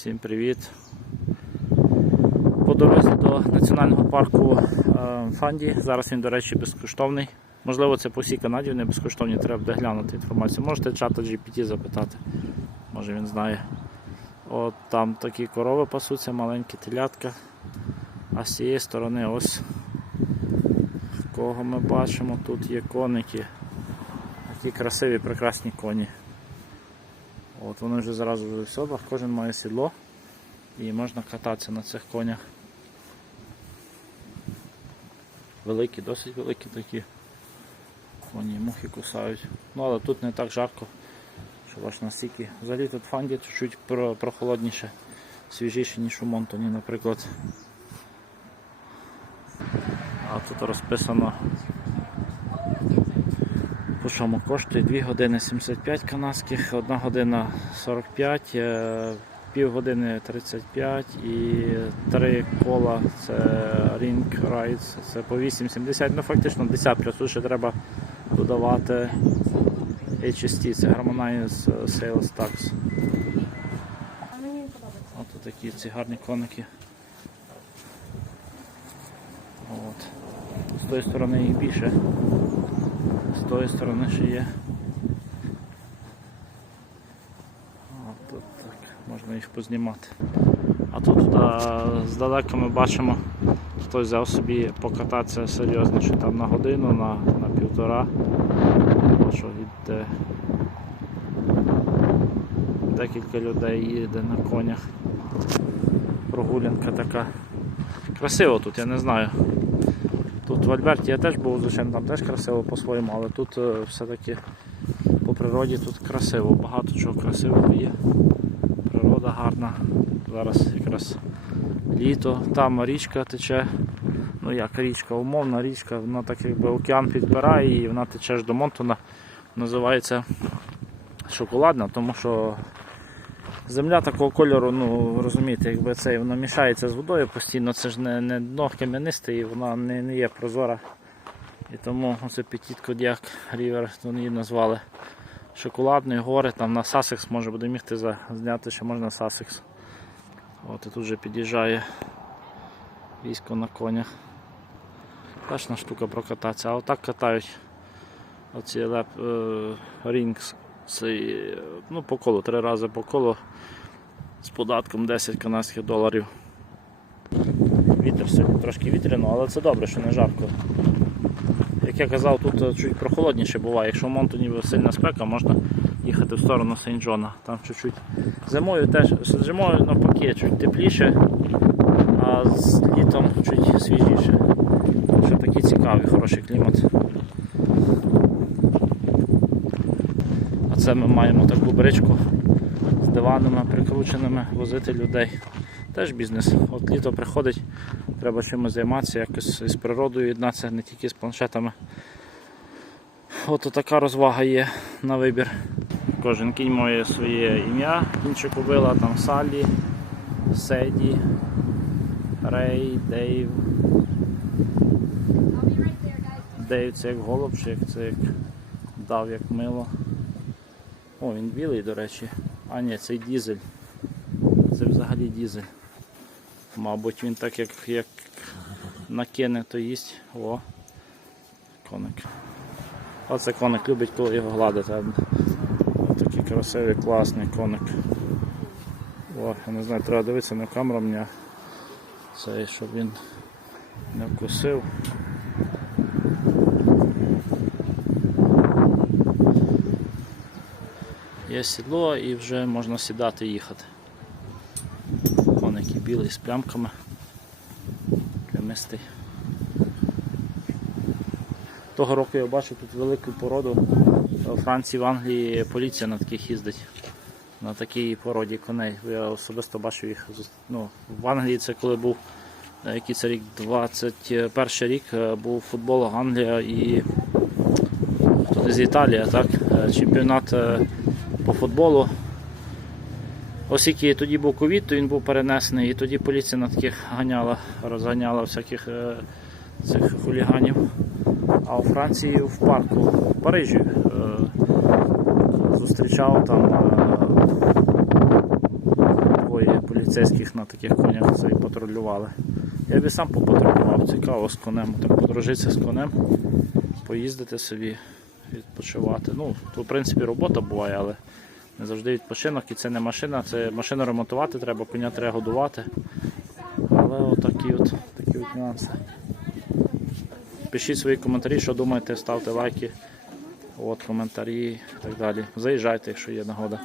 Всім привіт! По дорозі до національного парку е, Фанді. Зараз він, до речі, безкоштовний. Можливо, це по всій Канаді вони безкоштовні, треба буде глянути інформацію. Можете чата GPT запитати, може він знає. От там такі корови пасуться, маленькі телятка. А з цієї сторони ось кого ми бачимо, тут є коники. Такі красиві, прекрасні коні. От Вони вже зразу в седлах, кожен має сідло і можна кататися на цих конях. Великі, досить великі такі. Коні мухи кусають. Ну але тут не так жарко, що аж настільки. Взагалі тут фанді чуть-чуть прохолодніше, свіжіше, ніж у Монтоні, наприклад. А тут розписано по чому коштує 2 години 75 канадських, 1 година 45, е, пів години 35 і 3 кола це Ring Rides, це по 8,70, ну фактично 10 плюс ще треба додавати HST, це Harmonize Sales Tax. От такі ці гарні коники. От. З тої сторони їх більше. З тої сторони ще є. Можна їх познімати. А тут а, здалека ми бачимо, хтось взяв собі покататися серйозніше там на годину, на, на півтора. Що йде декілька людей їде на конях. Прогулянка така. Красиво тут, я не знаю. Тут в Альберті я теж був, звичайно, там теж красиво по-своєму, але тут е, все-таки по природі тут красиво, багато чого красивого є. Природа гарна. Зараз якраз літо, там річка тече. Ну як річка, умовна річка, вона так якби океан підбирає і вона тече ж до Монтона. Називається шоколадна, тому що земля такого кольору, ну розумієте, якби це воно мішається з водою постійно, це ж не, не дно кам'янисте і вона не, не є прозора. І тому Kodiak River, вони її назвали шоколадної гори, там на Сасекс може буде мігти зняти, що можна Сасекс. От і тут вже під'їжджає військо на конях. Класна штука прокататися, а отак катають оці леп е, рінгс. Це, ну, по колу, три рази по колу з податком 10 канадських доларів. Вітер сьогодні трошки вітряно, але це добре, що не жарко. Як я казав, тут е, чуть прохолодніше буває. Якщо в Монтоні сильна спека, можна їхати в сторону Сент-Джона. Там чуть-чуть зимою теж зимою навпаки чуть тепліше, а з літом чуть свіжіше. Що такий цікавий, хороший клімат. Це ми маємо таку бричку з диванами прикрученими, возити людей. Теж бізнес. От літо приходить, треба чимось займатися, якось з природою єднатися, не тільки з планшетами. От така розвага є на вибір. Кожен кінь має своє ім'я, інше кобила, там Салі, Седі, Рей, Дейв. Дейв це як голуб, чи як це як дав як мило. О, він білий, до речі. А ні, це дізель. Це взагалі дізель. Мабуть, він так як, як накине, то їсть. О, коник. Оце коник любить, коли його гладити. Такий красивий, класний коник. О, я не знаю, треба дивитися на камеру мене. Це щоб він не вкусив. Є сідло і вже можна сідати і їхати. Коник і білий з плямками. Плямистий. Того року я бачив тут велику породу. У Франції, в Англії поліція на таких їздить. На такій породі коней. Я особисто бачив їх. Ну, в Англії це коли був е, який це рік, 21 рік е, був футбол Англія і тут з Італія, так? е, Чемпіонат е, по футболу. Оскільки тоді був ковід, то він був перенесений, і тоді поліція на таких ганяла, розганяла всяких е, цих хуліганів. А у Франції в парку, в Парижі, е, зустрічав там е, двоє поліцейських поліцейських на таких конях і патрулювали. Я б і сам попатрулював, цікаво з конем, так подружитися з конем, поїздити собі, відпочивати. Ну, то в принципі робота буває, але не завжди відпочинок і це не машина, це машину ремонтувати треба, коня треба годувати. Але отакі от, такі от нюанси. Пишіть свої коментарі, що думаєте, ставте лайки, от, коментарі і так далі. Заїжджайте, якщо є нагода.